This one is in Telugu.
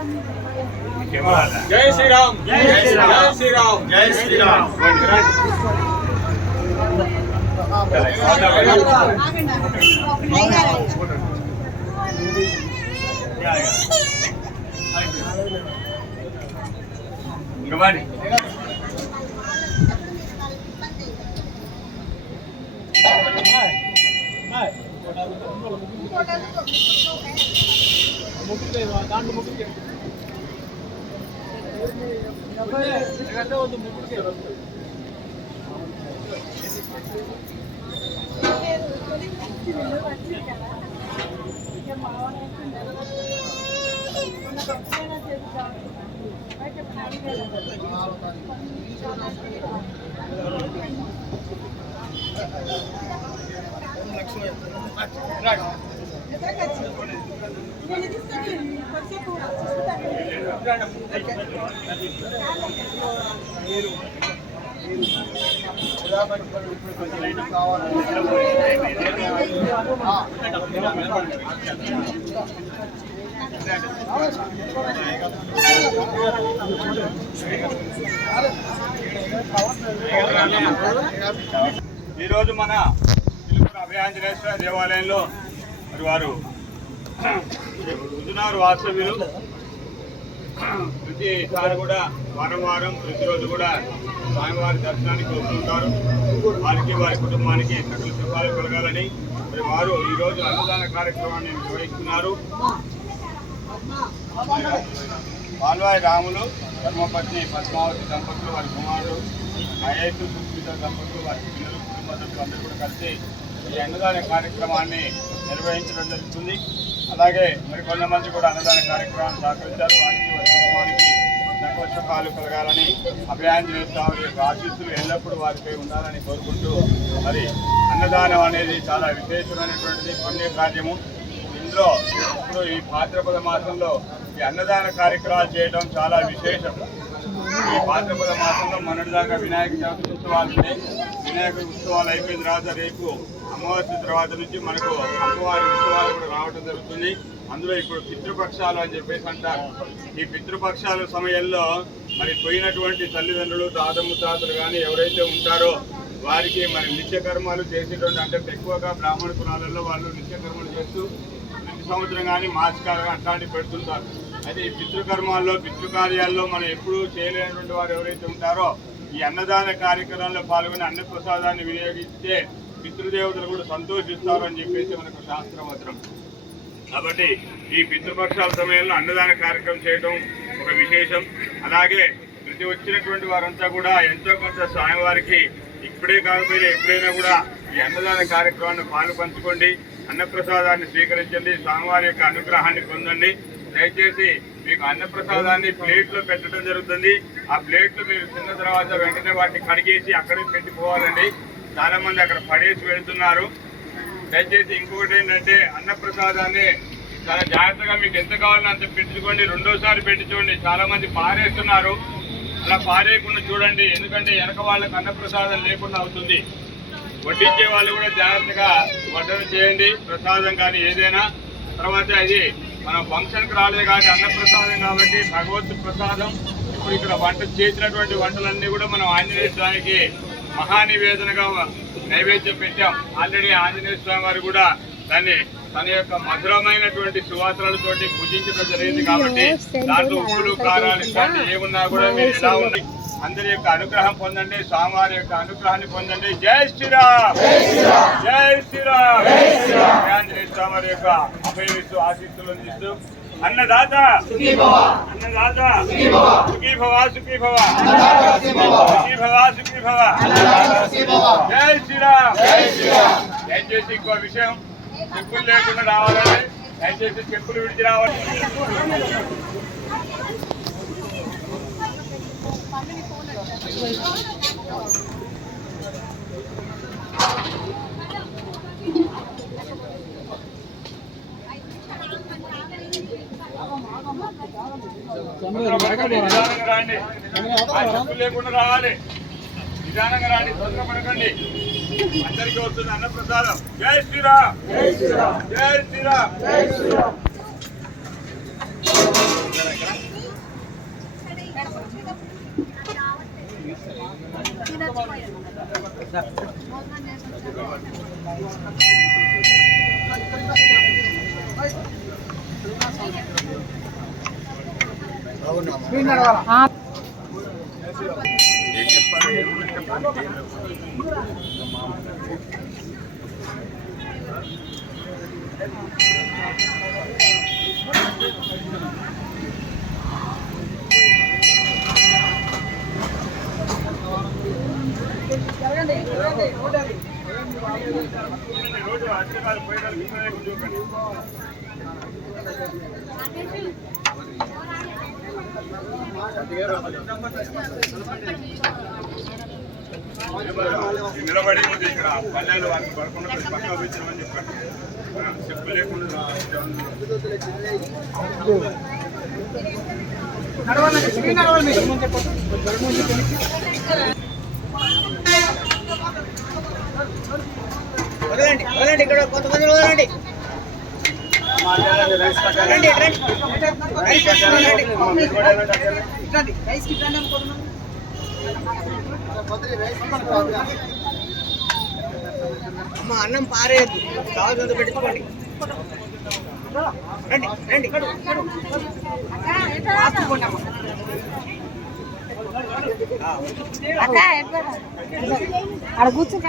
જય શ્રી રામ જય શ્રી રામ જય શ્રી રામ જય શ્રી રામ Thank you. జై శ్రీరామ్ జై శ్రీరామ్ ఇంకమాని ఈరోజు మన తిరుపతి అభయాంజనేశ్వర దేవాలయంలో మరి వారు రుజునారు వాస్తవ్యులు ప్రతిసారి కూడా వారం వారం ప్రతిరోజు కూడా స్వామివారి దర్శనానికి వస్తుంటారు. వారికి వారి కుటుంబానికి సకల సుఖాలు కలగాలని. మరి వారు ఈరోజు అన్నదాన కార్యక్రమాన్ని నిర్వహిస్తున్నారు. పాల్వాయి రాములు ధర్మపత్ని పద్మావతి దంపతులు వారి కుమారుడు ఐఐటి సుస్మిత దంపతులు వారి పిల్లలు కుటుంబ సభ్యులు అందరూ కూడా కలిసి ఈ అన్నదాన కార్యక్రమాన్ని నిర్వహించడం జరుగుతుంది. అలాగే మరి కొంతమంది కూడా అన్నదాన కార్యక్రమాన్ని సహకరించారు వారికి వారి కుటుంబానికి సకల సుఖాలు కలగాలని అభయాంజనేయ స్వామి యొక్క ఆశీస్సులు ఎల్లప్పుడూ వారిపై ఉండాలని కోరుకుంటూ మరి అన్నదానం అనేది చాలా విశేషమైనటువంటిది పుణ్య కార్యము ఇందులో ఇప్పుడు ఈ భాద్రపద మాసంలో ఈ అన్నదాన కార్యక్రమాలు చేయడం చాలా విశేషం. భాద్రపద మాసంలో మొన్నటి దాకా వినాయక చవితి ఉత్సవాలు ఉన్నాయి. వినాయక ఉత్సవాలు అయిపోయిన తర్వాత రేపు అమావాస్య తర్వాత నుంచి మనకు అమ్మవారి ఉత్సవాలు కూడా రావడం జరుగుతుంది. అందులో ఇప్పుడు పితృపక్షాలు అని చెప్పేసి అంటారు. ఈ పితృపక్షాల సమయంలో మరి పోయినటువంటి తల్లిదండ్రులు తాతమ్మ తాతలు కానీ ఎవరైతే ఉంటారో వారికి మరి నిత్యకర్మాలు చేసేటువంటి అంటే ఎక్కువగా బ్రాహ్మణ కులాలలో వాళ్ళు నిత్యకర్మలు చేస్తూ ప్రతి సంవత్సరం కానీ మాసికాలు అట్లాంటివి పెడుతుంటారు. అయితే ఈ పితృకర్మాల్లో పితృకార్యాల్లో మనం ఎప్పుడూ చేయలేనటువంటి వారు ఎవరైతే ఉంటారో ఈ అన్నదాన కార్యక్రమంలో పాల్గొని అన్నప్రసాదాన్ని వినియోగిస్తే పితృదేవతలు కూడా సంతోషిస్తారు అని చెప్పేసి మనకు శాస్త్రవచనం కాబట్టి ఈ పితృపక్షాల సమయంలో అన్నదాన కార్యక్రమం చేయడం ఒక విశేషం. అలాగే ప్రతి వచ్చినటువంటి వారంతా కూడా ఎంతో కొంత స్వామివారికి ఇప్పుడే కాకపోయినా ఎప్పుడైనా కూడా ఈ అన్నదాన కార్యక్రమాన్ని పాలు పంచుకోండి అన్నప్రసాదాన్ని స్వీకరించండి స్వామివారి యొక్క అనుగ్రహాన్ని పొందండి. దయచేసి మీకు అన్నప్రసాదాన్ని ప్లేట్లో పెట్టడం జరుగుతుంది. ఆ ప్లేట్లు మీరు తిన్న తర్వాత వెంటనే వాటిని కడిగేసి అక్కడే పెట్టిపోవాలండి. చాలా మంది అక్కడ పడేసి వెళ్తున్నారు. దయచేసి ఇంకొకటి ఏంటంటే అన్నప్రసాదాన్ని చాలా జాగ్రత్తగా మీకు ఎంత కావాలో అంత పెట్టుకోండి. రెండోసారి పెట్టుకోండి. చాలా మంది పారేస్తున్నారు. అలా పారేయకుండా చూడండి. ఎందుకంటే వెనక వాళ్ళకి అన్నప్రసాదం లేకుండా అవుతుంది. వడ్డించే వాళ్ళు కూడా జాగ్రత్తగా వడ్డన చేయండి. ప్రసాదం కానీ ఏదైనా. తర్వాత అది మనం ఫంక్షన్కి రాలేదు కానీ అన్నప్రసాదం కాబట్టి భగవత్ ప్రసాదం. ఇప్పుడు ఇక్కడ వంట చేసినటువంటి వంటలన్నీ కూడా మనం ఆంజనేయ స్వామికి మహానివేదనగా నైవేద్యం పెట్టాం. ఆల్రెడీ ఆంజనేయ స్వామి వారు కూడా దాన్ని తన యొక్క మధురమైనటువంటి సువాసనలతోటి పూజించడం జరిగింది కాబట్టి దాంట్లో ఉప్పులు కారాలు ఇట్లాంటి ఏమున్నా కూడా మీరు ఎలా ఉండి అందరి యొక్క అనుగ్రహం పొందండి. స్వామివారి యొక్క అనుగ్రహాన్ని పొందండి. జై శ్రీరామ్! జై శ్రీరామ్! ఆంజనేయ స్వామి వారి యొక్క అభయమిస్తూ ఆశీస్సులు అందిస్తూ అన్నదాత! అన్నదాత! సుఖీ భవ సుఖీ భవ జై శ్రీరామ్! దయచేసి ఇంకో విషయం చెప్పులు లేకుండా రావాలండి. దయచేసి చెప్పులు విడిచి రావాలి. రాండి లేకుండా రావాలి నిదానంగా రాండి తొందరపడకండి అందరికీ వస్తుంది అన్న ప్రసాదం జై శ్రీరామ్ జై శ్రీరామ్ జై శ్రీరామ్. రోజు అధికారులు పోయేటప్పుడు ఇక్కడే నిలబడి ఉంది ఇక్కడ పల్లెలు వారిని పడకుండా కొంచెం పక్కన పెట్టామని చెప్పండి చెప్పు లేకుండా వదలండి వదలండి ఇక్కడ కొంతమంది వదలండి రండి రండి రైస్ రండి రైస్కి రండి కొంతమంది అమ్మ అన్నం పారేయద్దు. కావాల్సినంత పెట్టుకోండి. రండి రండి. రాసుకోండి అమ్మ. అక్క ఎట్లా అక్కడ కూర్చుని